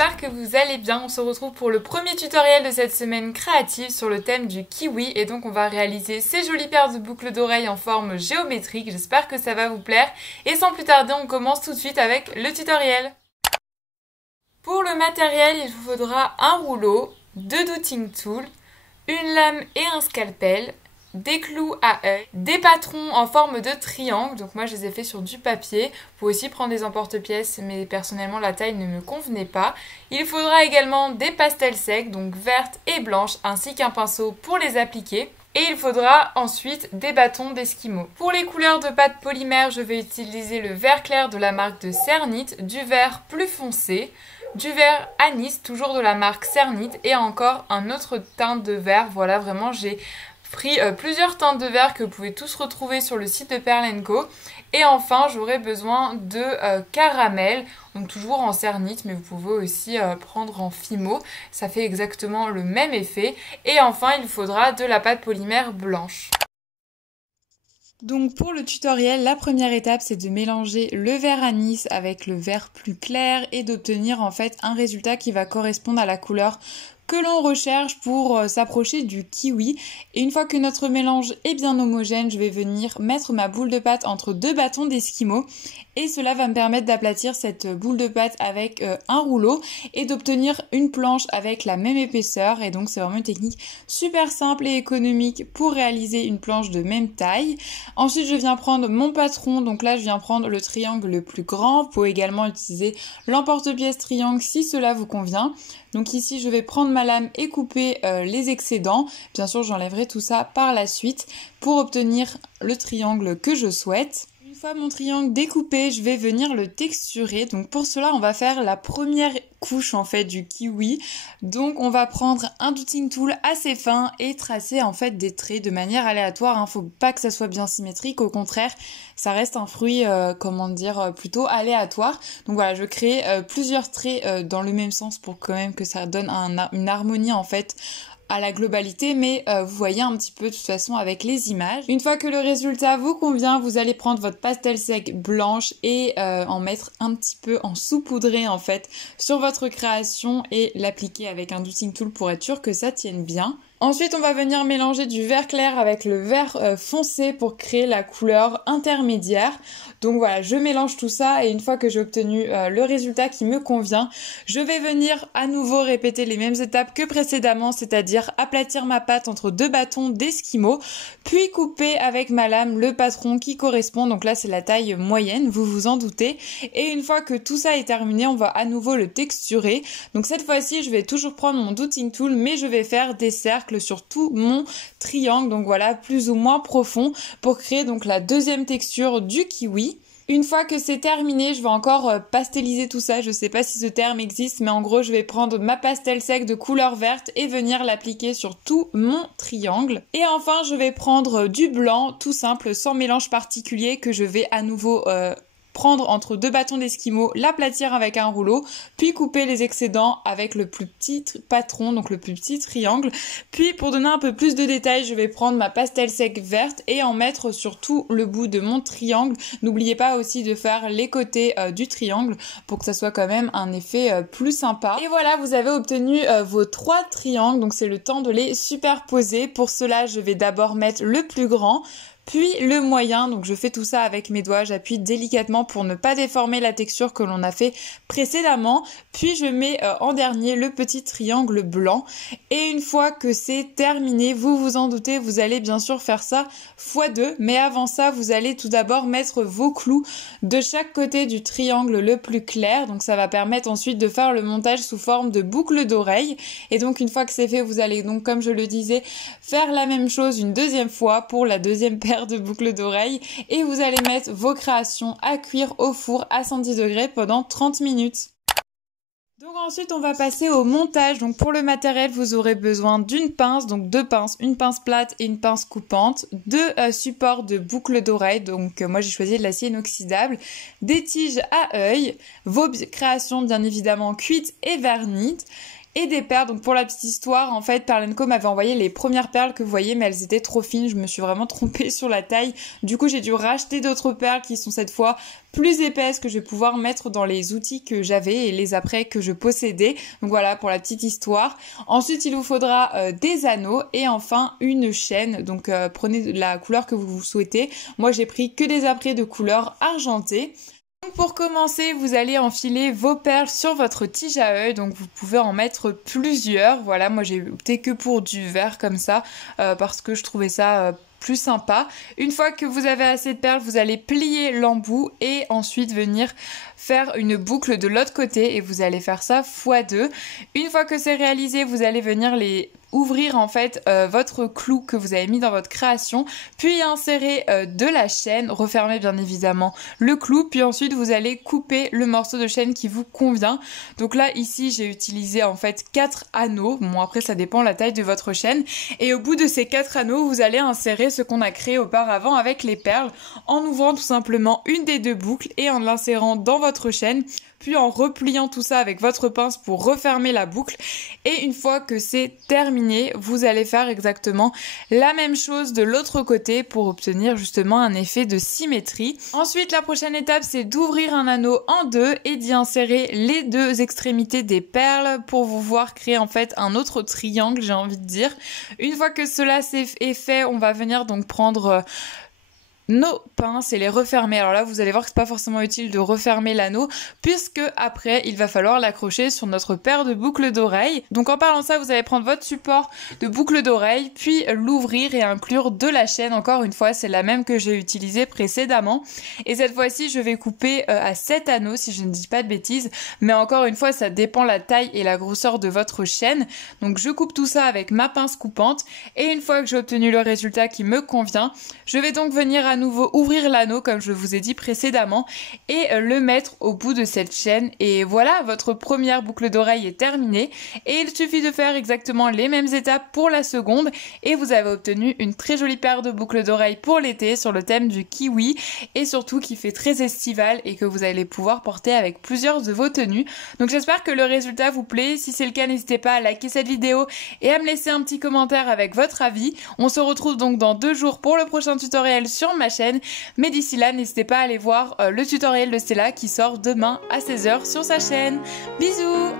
j'espère que vous allez bien. On se retrouve pour le premier tutoriel de cette semaine créative sur le thème du kiwi. Et donc on va réaliser ces jolies paires de boucles d'oreilles en forme géométrique. J'espère que ça va vous plaire. Et sans plus tarder, on commence tout de suite avec le tutoriel. Pour le matériel, il vous faudra un rouleau, 2 douting tools, une lame et un scalpel, des clous à œil, des patrons en forme de triangle, donc moi je les ai fait sur du papier. Vous pouvez aussi prendre des emporte-pièces, mais personnellement la taille ne me convenait pas. Il faudra également des pastels secs, donc vertes et blanches, ainsi qu'un pinceau pour les appliquer. Et il faudra ensuite des bâtons d'esquimaux. Pour les couleurs de pâte polymère, je vais utiliser le vert clair de la marque de Cernit, du vert plus foncé, du vert anis, toujours de la marque Cernit, et encore un autre teinte de vert. Voilà, vraiment j'ai pris plusieurs teintes de vert que vous pouvez tous retrouver sur le site de Perle & Co. Et enfin, j'aurai besoin de caramel, donc toujours en Cernit, mais vous pouvez aussi prendre en Fimo. Ça fait exactement le même effet. Et enfin, il faudra de la pâte polymère blanche. Donc pour le tutoriel, la première étape c'est de mélanger le vert anis avec le vert plus clair et d'obtenir en fait un résultat qui va correspondre à la couleur que l'on recherche pour s'approcher du kiwi. Et une fois que notre mélange est bien homogène, je vais venir mettre ma boule de pâte entre 2 bâtons d'esquimaux et cela va me permettre d'aplatir cette boule de pâte avec un rouleau et d'obtenir une planche avec la même épaisseur. Et donc c'est vraiment une technique super simple et économique pour réaliser une planche de même taille. Ensuite je viens prendre mon patron, donc là je viens prendre le triangle le plus grand. Vous pouvez également utiliser l'emporte-pièce triangle si cela vous convient. Donc ici je vais prendre ma lame et couper les excédents. Bien sûr j'enlèverai tout ça par la suite pour obtenir le triangle que je souhaite. Une fois mon triangle découpé, je vais venir le texturer. Donc pour cela, on va faire la première couche en fait du kiwi. Donc on va prendre un douting tool assez fin et tracer en fait des traits de manière aléatoire. Hein. Faut pas que ça soit bien symétrique, au contraire, ça reste un fruit plutôt aléatoire. Donc voilà, je crée plusieurs traits dans le même sens pour quand même que ça donne une harmonie en fait à la globalité, mais vous voyez un petit peu de toute façon avec les images. Une fois que le résultat vous convient, vous allez prendre votre pastel sec blanche et en mettre un petit peu en saupoudrer en fait sur votre création et l'appliquer avec un douting tool pour être sûr que ça tienne bien. Ensuite, on va venir mélanger du vert clair avec le vert foncé pour créer la couleur intermédiaire. Donc voilà, je mélange tout ça et une fois que j'ai obtenu le résultat qui me convient, je vais venir à nouveau répéter les mêmes étapes que précédemment, c'est-à-dire aplatir ma pâte entre 2 bâtons d'esquimaux, puis couper avec ma lame le patron qui correspond. Donc là, c'est la taille moyenne, vous vous en doutez. Et une fois que tout ça est terminé, on va à nouveau le texturer. Donc cette fois-ci, je vais toujours prendre mon douting tool, mais je vais faire des cercles sur tout mon triangle, donc voilà, plus ou moins profond pour créer donc la deuxième texture du kiwi. Une fois que c'est terminé, je vais encore pasteliser tout ça, je sais pas si ce terme existe, mais en gros je vais prendre ma pastel sec de couleur verte et venir l'appliquer sur tout mon triangle. Et enfin je vais prendre du blanc tout simple, sans mélange particulier, que je vais à nouveau prendre entre 2 bâtons d'esquimaux, l'aplatir avec un rouleau, puis couper les excédents avec le plus petit patron, donc le plus petit triangle. Puis pour donner un peu plus de détails, je vais prendre ma pastel sec verte et en mettre sur tout le bout de mon triangle. N'oubliez pas aussi de faire les côtés du triangle pour que ça soit quand même un effet plus sympa. Et voilà, vous avez obtenu vos 3 triangles, donc c'est le temps de les superposer. Pour cela, je vais d'abord mettre le plus grand, puis le moyen, donc je fais tout ça avec mes doigts, j'appuie délicatement pour ne pas déformer la texture que l'on a fait précédemment, puis je mets en dernier le petit triangle blanc. Et une fois que c'est terminé, vous vous en doutez, vous allez bien sûr faire ça x2, mais avant ça, vous allez tout d'abord mettre vos clous de chaque côté du triangle le plus clair, donc ça va permettre ensuite de faire le montage sous forme de boucle d'oreille. Et donc une fois que c'est fait, vous allez donc, comme je le disais, faire la même chose une deuxième fois pour la deuxième paire de boucles d'oreilles et vous allez mettre vos créations à cuire au four à 110 degrés pendant 30 minutes. Donc ensuite on va passer au montage. Donc pour le matériel vous aurez besoin d'une pince, donc 2 pinces, une pince plate et une pince coupante, 2 supports de boucles d'oreilles, donc moi j'ai choisi de l'acier inoxydable, des tiges à œil, vos créations bien évidemment cuites et vernies, et des perles. Donc pour la petite histoire, en fait, Pearl & Co m'avait envoyé les premières perles que vous voyez, mais elles étaient trop fines. Je me suis vraiment trompée sur la taille. Du coup, j'ai dû racheter d'autres perles qui sont cette fois plus épaisses que je vais pouvoir mettre dans les outils que j'avais et les apprêts que je possédais. Donc voilà pour la petite histoire. Ensuite, il vous faudra des anneaux et enfin une chaîne. Donc prenez la couleur que vous souhaitez. Moi, j'ai pris que des apprêts de couleur argentée. Donc pour commencer, vous allez enfiler vos perles sur votre tige à œil, donc vous pouvez en mettre plusieurs. Voilà, moi j'ai opté que pour du vert comme ça, parce que je trouvais ça plus sympa. Une fois que vous avez assez de perles, vous allez plier l'embout et ensuite venir faire une boucle de l'autre côté et vous allez faire ça x2. Une fois que c'est réalisé, vous allez venir ouvrir en fait votre clou que vous avez mis dans votre création, puis insérer de la chaîne, refermer bien évidemment le clou, puis ensuite vous allez couper le morceau de chaîne qui vous convient. Donc là ici j'ai utilisé en fait 4 anneaux, bon après ça dépend la taille de votre chaîne, et au bout de ces 4 anneaux vous allez insérer ce qu'on a créé auparavant avec les perles, en ouvrant tout simplement une des deux boucles et en l'insérant dans votre chaîne, puis en repliant tout ça avec votre pince pour refermer la boucle. Et une fois que c'est terminé, vous allez faire exactement la même chose de l'autre côté pour obtenir justement un effet de symétrie. Ensuite, la prochaine étape, c'est d'ouvrir un anneau en deux et d'y insérer les deux extrémités des perles pour vous voir créer en fait un autre triangle, j'ai envie de dire. Une fois que cela est fait, on va venir donc prendre nos pinces et les refermer. Alors là, vous allez voir que c'est pas forcément utile de refermer l'anneau puisque après, il va falloir l'accrocher sur notre paire de boucles d'oreilles. Donc en parlant de ça, vous allez prendre votre support de boucles d'oreilles, puis l'ouvrir et inclure de la chaîne. Encore une fois, c'est la même que j'ai utilisée précédemment. Et cette fois-ci, je vais couper à 7 anneaux si je ne dis pas de bêtises. Mais encore une fois, ça dépend la taille et la grosseur de votre chaîne. Donc je coupe tout ça avec ma pince coupante. Et une fois que j'ai obtenu le résultat qui me convient, je vais donc venir à nouveau ouvrir l'anneau comme je vous ai dit précédemment et le mettre au bout de cette chaîne. Et voilà, votre première boucle d'oreille est terminée et il suffit de faire exactement les mêmes étapes pour la seconde et vous avez obtenu une très jolie paire de boucles d'oreilles pour l'été sur le thème du kiwi et surtout qui fait très estival et que vous allez pouvoir porter avec plusieurs de vos tenues. Donc j'espère que le résultat vous plaît. Si c'est le cas, n'hésitez pas à liker cette vidéo et à me laisser un petit commentaire avec votre avis. On se retrouve donc dans 2 jours pour le prochain tutoriel sur ma chaîne, mais d'ici là n'hésitez pas à aller voir le tutoriel de Stella qui sort demain à 16h sur sa chaîne. Bisous!